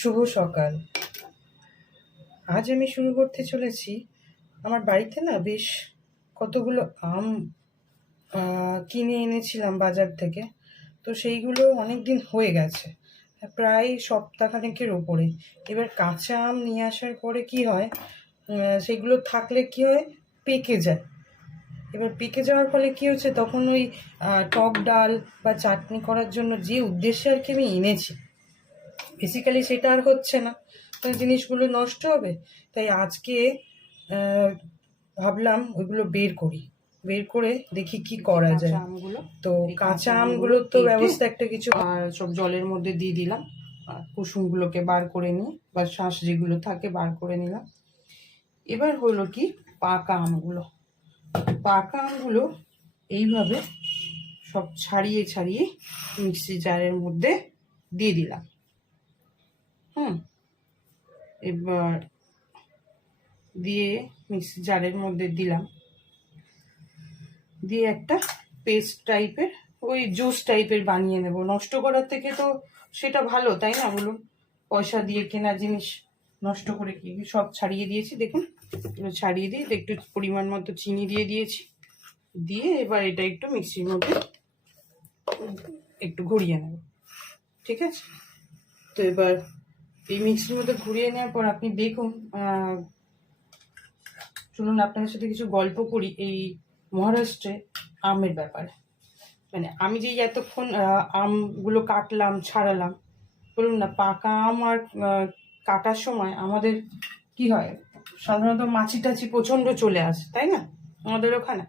শুভ সকাল। আজ আমি শুরু করতে চলেছি আমার বাড়িতে না বেশ কতগুলো আম কিনে এনেছিলাম বাজার থেকে। তো সেইগুলো অনেক দিন হয়ে গেছে, প্রায় সপ্তাহখানেকের ওপরে। এবার কাঁচা আম নিয়ে আসার পরে কি হয় সেগুলো থাকলে কি হয়, পেকে যায়। এবার পেকে যাওয়ার ফলে কি হচ্ছে, তখন ওই টক ডাল বা চাটনি করার জন্য যে উদ্দেশ্যে আর কি আমি এনেছি বেসিক্যালি সেটা আর হচ্ছে না। তাই জিনিসগুলো নষ্ট হবে। তাই আজকে ভাবলাম ওইগুলো বের করি। বের করে দেখি কি করা যায়। আমগুলো। তো কাঁচা আমগুলোর তো ব্যবস্থা একটা কিছু আর সব জলের মধ্যে দিয়ে দিলাম। আর কুসুমগুলোকে বার করে নিই। বা শ্বাস যেগুলো থাকে বার করে নিলাম। এবার হলো কি পাকা আমগুলো। পাকা আমগুলো এইভাবে সব ছাড়িয়ে ছাড়িয়ে মিক্সি জারের মধ্যে দিয়ে দিলাম। হুম। এবার দিয়ে মিক্সি জারের মধ্যে দিলাম। দিয়ে একটা পেস্ট টাইপের ওই জুস টাইপের বানিয়ে নেব। নষ্ট করার থেকে তো সেটা ভালো, তাই না বলুন? পয়সা দিয়ে কেনা জিনিস নষ্ট করে কি সব ছাড়িয়ে দিয়েছি, দেখুন। ছাড়িয়ে দিয়ে একটু পরিমাণ মতো চিনি দিয়ে দিয়েছি। দিয়ে এবার এটা একটু মিক্সির মধ্যে একটু ঘুরিয়ে নেব। ঠিক আছে? তো এবার এই মিক্সির মধ্যে ঘুরিয়ে নেওয়ার পর আপনি দেখুন চলুন আপনাদের সাথে কিছু গল্প করি এই মহারাষ্ট্রে আমের ব্যাপারে। মানে আমি যে এতক্ষণ আমগুলো কাটলাম, ছাড়ালাম, বলুন না, পাকা আম আর কাটার সময় আমাদের কি হয়? সাধারণত মাছি টাছি প্রচণ্ড চলে আসে, তাই না? আমাদের ওখানে।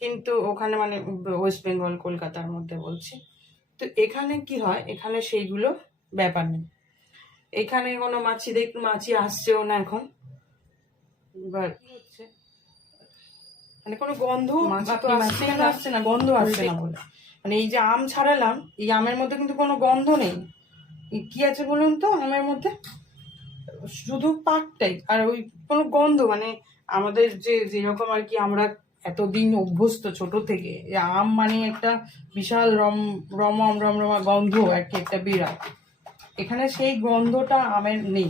কিন্তু ওখানে মানে ওয়েস্ট বেঙ্গল কলকাতার মধ্যে বলছি। তো এখানে কি হয়? এখানে সেইগুলো ব্যাপার নেই। এখানে কোনো মাছি দেখ মাছি আসছেও না এখন। এবার মানে কোনো গন্ধ আসছে না। আসছে না? গন্ধ আসছে না বলে। মানে এই যে আম ছাড়ালাম এই আমের মধ্যে কিন্তু কোনো গন্ধ নেই। কি আছে বলুন তো আমের মধ্যে? শুধু পাকটাই আর ওই কোনো গন্ধ মানে আমাদের যে যেরকম আর কি আমরা এতদিন অভ্যস্ত ছোট থেকে আম মানে একটা বিশাল রম রমম রমরমা গন্ধ আর কি একটা বিরাট এখানে সেই গন্ধটা আমের নেই।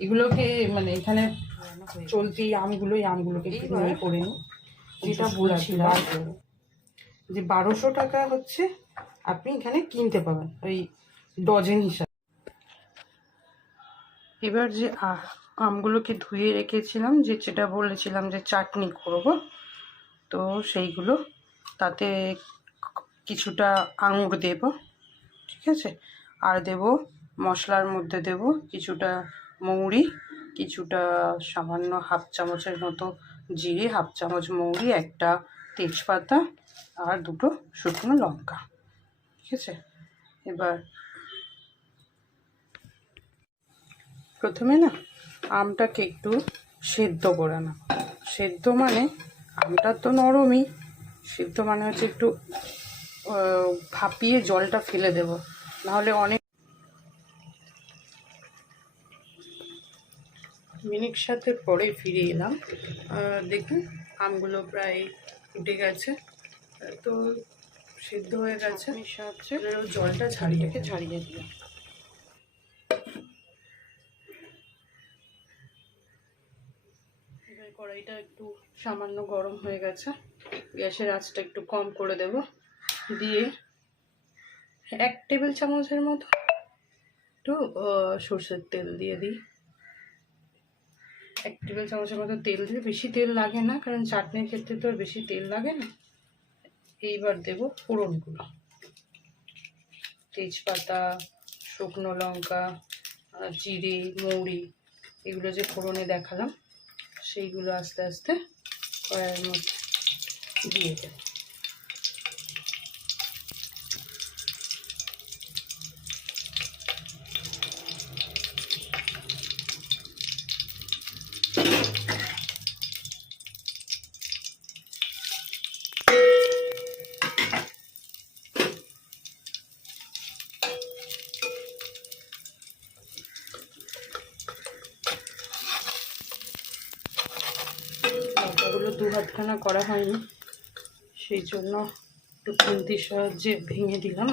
এগুলোকে মানে এখানে চলতি আমগুলো এই আমগুলোকে করে নিই। যেটা বলছিলাম। যে বারোশো টাকা হচ্ছে আপনি এখানে কিনতে পাবেন ওই ডজন হিসাবে। এবার যে আমগুলোকে ধুয়ে রেখেছিলাম যে যেটা বলেছিলাম যে চাটনি করব তো সেইগুলো তাতে কিছুটা আঙুর দেব ঠিক আছে? আর দেব মশলার মধ্যে দেব কিছুটা মৌরি, কিছুটা সামান্য হাফ চামচের মতো জিরে, হাফ চামচ মৌরি, একটা তেজপাতা আর দুটো শুকনো লঙ্কা। ঠিক আছে? এবার প্রথমে না আমটাকে একটু সেদ্ধ করে না সেদ্ধ মানে আমটা তো নরমই, সেদ্ধ মানে হচ্ছে একটু ভাপিয়ে জলটা ফেলে দেব। নাহলে অনেক মিনিট সাথে পরে ফিরে এলাম। দেখুন, আমগুলো প্রায় ফুটে গেছে। তো সেদ্ধ হয়ে গেছে। সাহায্যে জলটা ছাড়িয়ে ছাড়িয়ে দিলাম। কড়াইটা একটু সামান্য গরম হয়ে গেছে। গ্যাসের আঁচটা একটু কম করে দেব। দিয়ে এক টেবিল চামচের মতো একটু সর্ষের তেল দিয়ে দিই। এক টেবিল চামচের মতো তেল দিলে বেশি তেল লাগে না, কারণ চাটনির ক্ষেত্রে তো বেশি তেল লাগে না। এইবার দেব ফোড়নগুলো। তেজপাতা, শুকনো লঙ্কা জিরে, মৌরি, এগুলো যে ফোড়নে দেখালাম, সেইগুলো আস্তে আস্তে কড়াইয়ের মধ্যে দিয়ে দেব। হাতখানা করা হয়নি। সেই জন্য একটু খুন্তির সাহায্যে ভেঙে দিলাম।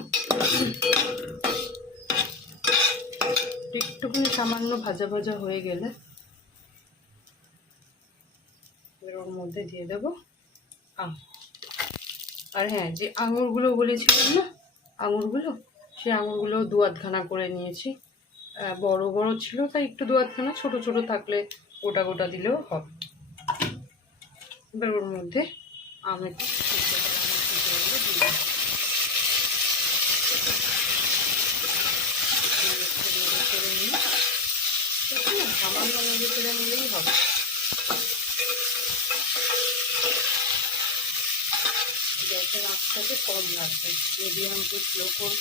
একটুখানি সামান্য ভাজা ভাজা হয়ে গেলে এবার ওর মধ্যে দিয়ে দেবো আর হ্যাঁ যে আঙুরগুলো বলেছিলাম না, আঙুরগুলো, সেই আঙুরগুলো দু আধখানা করে নিয়েছি। বড় বড় ছিল, তাই একটু দু আধখানা, ছোট ছোট থাকলে গোটা গোটা দিলেও হবে। এবার মধ্যে আমের নিলেই হবে কম রাখবেন মিডিয়াম টু স্লো করে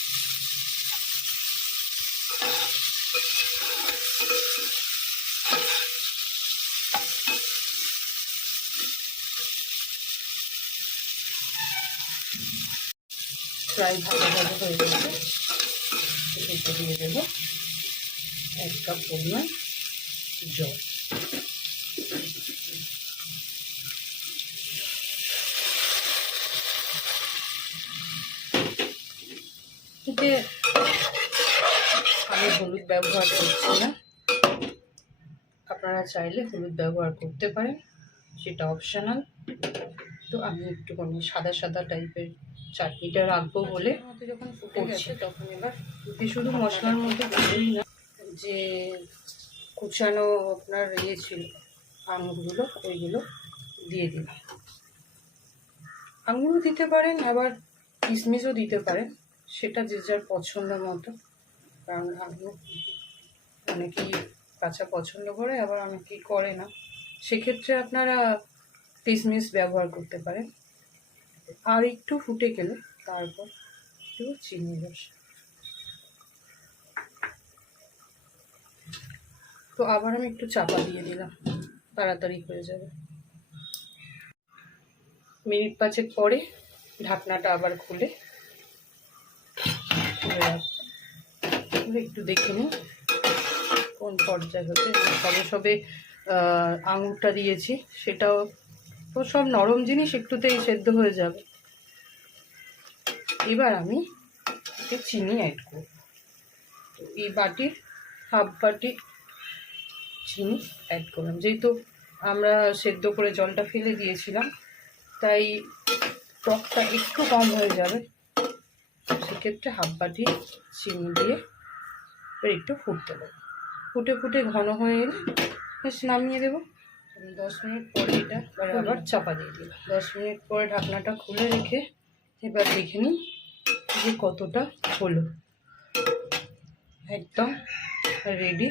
প্রায় ভালো ভালো হয়ে গেছে। এতে দিয়ে দেবো এক কাপ পরিমাণ জল। আমি হলুদ ব্যবহার করছি না। আপনারা চাইলে হলুদ ব্যবহার করতে পারেন, সেটা অপশনাল তো আমি একটুখানি সাদা সাদা টাইপের চাটনিটা রাখব বলে যখন ফুটে গেছে তখন এবার শুধু মশলার মধ্যে কিছুই না যে কুচানো আপনার ইয়ে ছিল আঙুরগুলো ওইগুলো দিয়ে দিলাম। আঙুরও দিতে পারেন আবার কিশমিশও দিতে পারেন সেটা যে যার পছন্দ মতো। কারণ আঙুর অনেকেই কাঁচা পছন্দ করে আবার অনেকেই করে না। সেক্ষেত্রে আপনারা কিশমিশ ব্যবহার করতে পারেন। আর একটু ফুটে গেলে তারপর একটু চিনি রস। তো আবার আমি একটু চাপা দিয়ে দিলাম, তাড়াতাড়ি হয়ে যাবে। মিনিট পাঁচেক পরে ঢাকনাটা আবার খুলে একটু দেখে নিই কোন পর্যায়ে হচ্ছে। সবে সবে আঙুরটা দিয়েছি, সেটাও তো সব নরম জিনিস একটুতেই সেদ্ধ হয়ে যাবে। এবার আমি চিনি অ্যাড করব। তো এই বাটির হাফ বাটি চিনি অ্যাড করলাম। যেহেতু আমরা সেদ্ধ করে জলটা ফেলে দিয়েছিলাম, তাই টকটা একটু কম হয়ে যাবে। সেক্ষেত্রে হাফ বাটি চিনি দিয়ে একটু ফুটতে দেবো। ফুটে ফুটে ঘন হয়ে এলে নামিয়ে দেবো। দশ মিনিট পরে এটা আবার চাপা দিয়ে দিলাম। দশ মিনিট পরে ঢাকনাটা খুলে রেখে এবার দেখে নিই যে কতটা হলো। একদম রেডি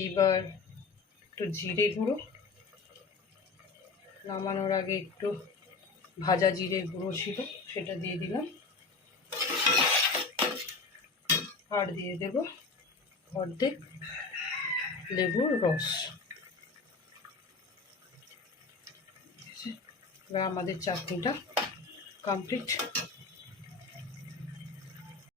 এইবার একটু জিরে গুঁড়ো। নামানোর আগে একটু ভাজা জিরে গুঁড়ো ছিল সেটা দিয়ে দিলাম। আর দিয়ে দেব অর্ধেক লেবুর রস ঠিক আছে? এবার আমাদের চাটনিটা কমপ্লিট